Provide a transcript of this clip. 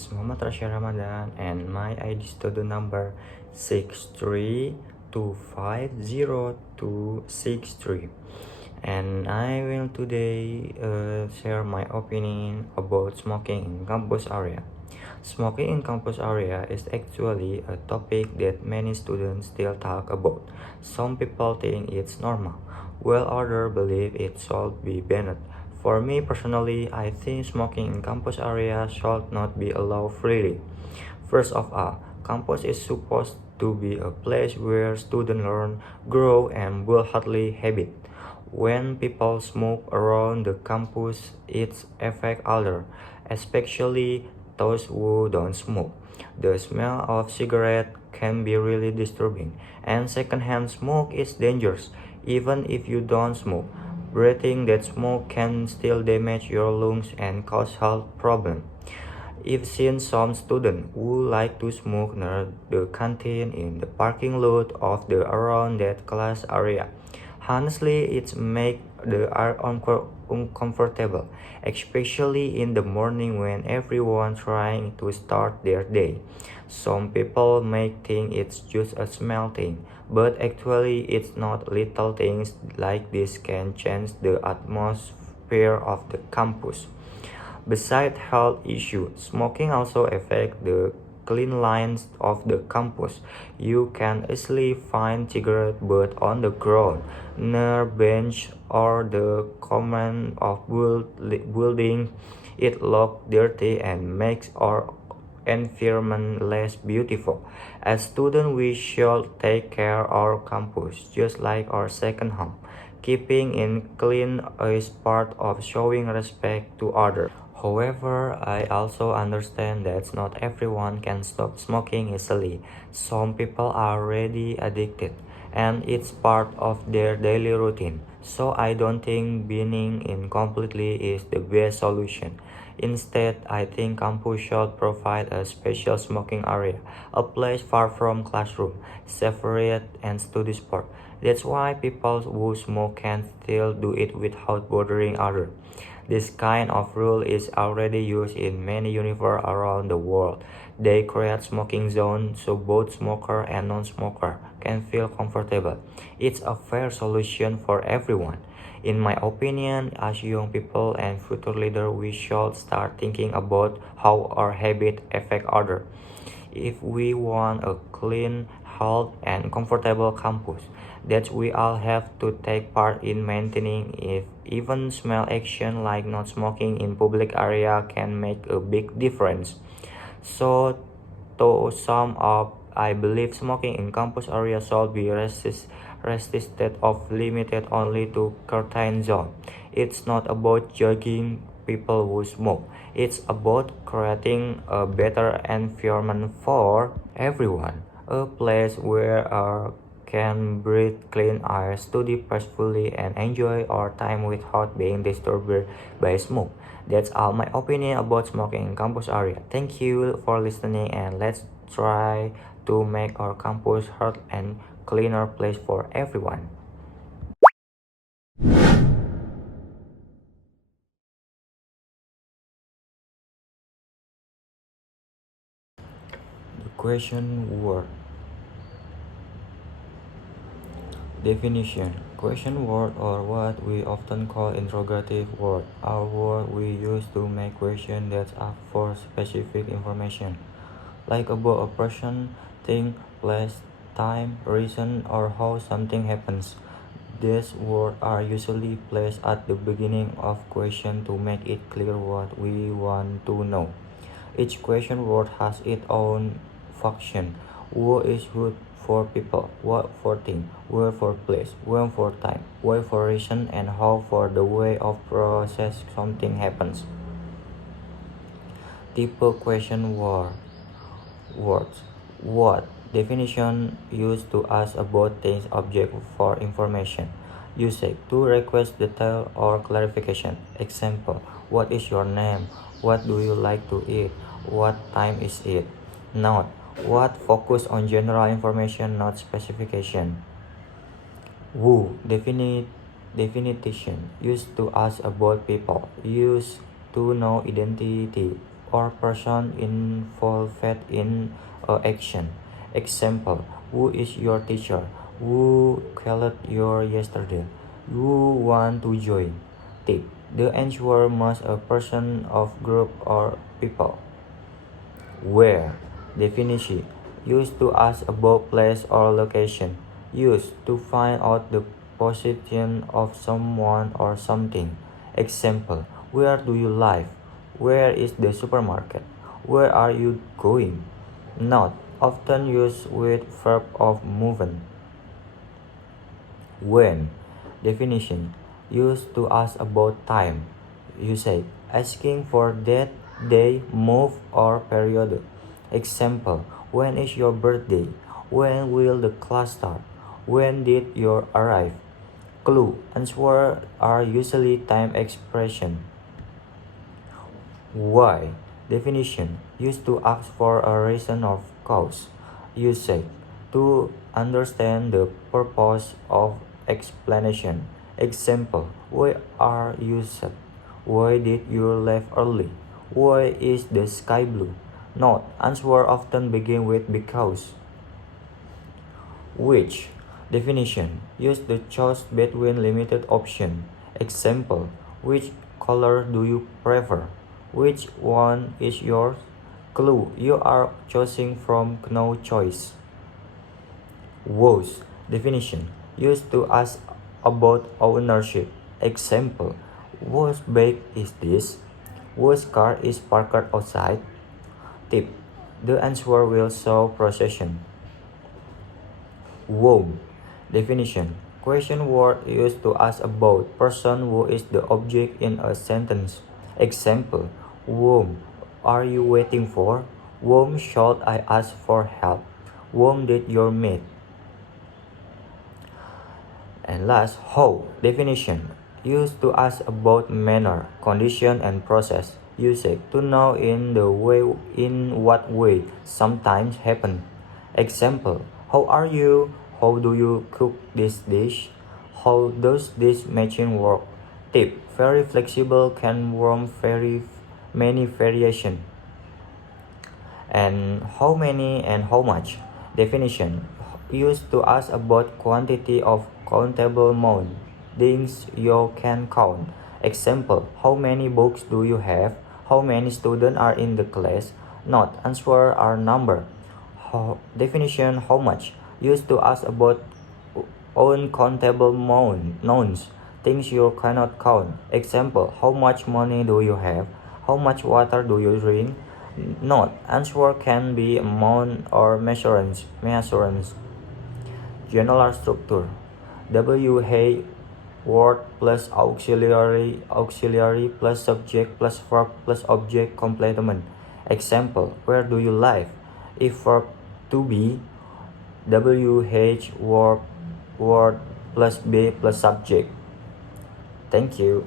is Muhammad Rasya Ramadan and my ID student number 632502263. And I will today share my opinion about smoking in campus area. Smoking in campus area is actually a topic that many students still talk about. Some people think it's normal, while others believe it should be banned. For me personally, I think smoking in campus area should not be allowed freely. First of all, campus is supposed to be a place where students learn, grow, and build healthy habits. When people smoke around the campus, it affects others, especially those who don't smoke. The smell of cigarette can be really disturbing, and secondhand smoke is dangerous. Even if you don't smoke, breathing that smoke can still damage your lungs and cause health problems. I've seen some students who like to smoke near the canteen in the parking lot of the around that class area. Honestly, it makes the air uncomfortable, especially in the morning when everyone trying to start their day. Some people may think it's just a small thing, but actually it's not. Little things like this can change the atmosphere of the campus. Besides health issues, smoking also affects the cleanliness of the campus. You can easily find cigarette butts on the ground, near bench, or the common of building. It looks dirty and makes our environment less beautiful. As students, we should take care of our campus just like our second home. Keeping it clean is part of showing respect to others. However, I also understand that not everyone can stop smoking easily. Some people are already addicted, and it's part of their daily routine. So I don't think banning it completely is the best solution. Instead, I think campus should provide a special smoking area, a place far from classroom, separate and study spot. That's why people who smoke can still do it without bothering others. This kind of rule is already used in many universities around the world. They create smoking zones so both smoker and non-smoker can feel comfortable. It's a fair solution for everyone. In my opinion, as young people and future leaders, we should start thinking about how our habits affect others. If we want a clean, healthy, and comfortable campus, that we all have to take part in maintaining it. Even small action like not smoking in public area can make a big difference. So to sum up, I believe smoking in campus area should be restricted of limited only to curtain zone. It's not about judging people who smoke. It's about creating a better environment for everyone. A place where can breathe clean air, study peacefully, and enjoy our time without being disturbed by smoke. That's all my opinion about smoking in campus area. Thank you for listening, and let's try to make our campus healthy and cleaner place for everyone. The question word definition. Question word, or what we often call interrogative word, are words we use to make questions that ask for specific information, like about a person, thing, place, time, reason, or how something happens. These words are usually placed at the beginning of question to make it clear what we want to know. Each question word has its own function. Who is who for people, what for thing, where for place, when for time, why for reason, and how for the way of process something happens. Typical question word words. What definition used to ask about things object for information. Usage to request detail or clarification. Example: what is your name? What do you like to eat? What time is it? Note: what focus on general information, not specification. Who definition used to ask about people. Used to know identity or person involved in a action. Example, who is your teacher? Who called you yesterday? Who want to join? Tip. The answer must a person of group or people. Where? Definition. Used to ask about place or location. Used to find out the position of someone or something. Example. Where do you live? Where is the supermarket? Where are you going? Not. Often used with verb of movement. When? Definition. Used to ask about time. You say, asking for that day, move, or period. Example, when is your birthday? When will the class start? When did you arrive? Clue, answers are usually time expression. Why? Definition, used to ask for a reason or cause. Usage, to understand the purpose of explanation. Example, why are you sad? Why did you leave early? Why is the sky blue? Note, answer often begin with because. Which? Definition, use the choice between limited option. Example, which color do you prefer? Which one is yours? Clue, you are choosing from no choice. Whose? Definition, used to ask about ownership. Example, whose bag is this? Whose car is parked outside? Tip, the answer will show possession. Whom? Definition, question word used to ask about person who is the object in a sentence. Example, whom are you waiting for? Whom should I ask for help? Whom did you meet? And last, how. Definition, used to ask about manner, condition, and process. Usage, to know in what way sometimes happen. Example, how are you? How do you cook this dish? How does this machine work? Tip, very flexible, can warm very many variation. And how many and how much? Definition, used to ask about quantity of countable amount, things you can count. Example, how many books do you have? How many students are in the class? Not, answer are number. Definition, how much? Used to ask about uncountable nouns, things you cannot count. Example, how much money do you have? How much water do you drink? Note, answer can be amount or measurements. General structure. WH word plus auxiliary plus subject plus verb plus object complement. Example, where do you live? If verb to be, WH word plus be plus subject. Thank you.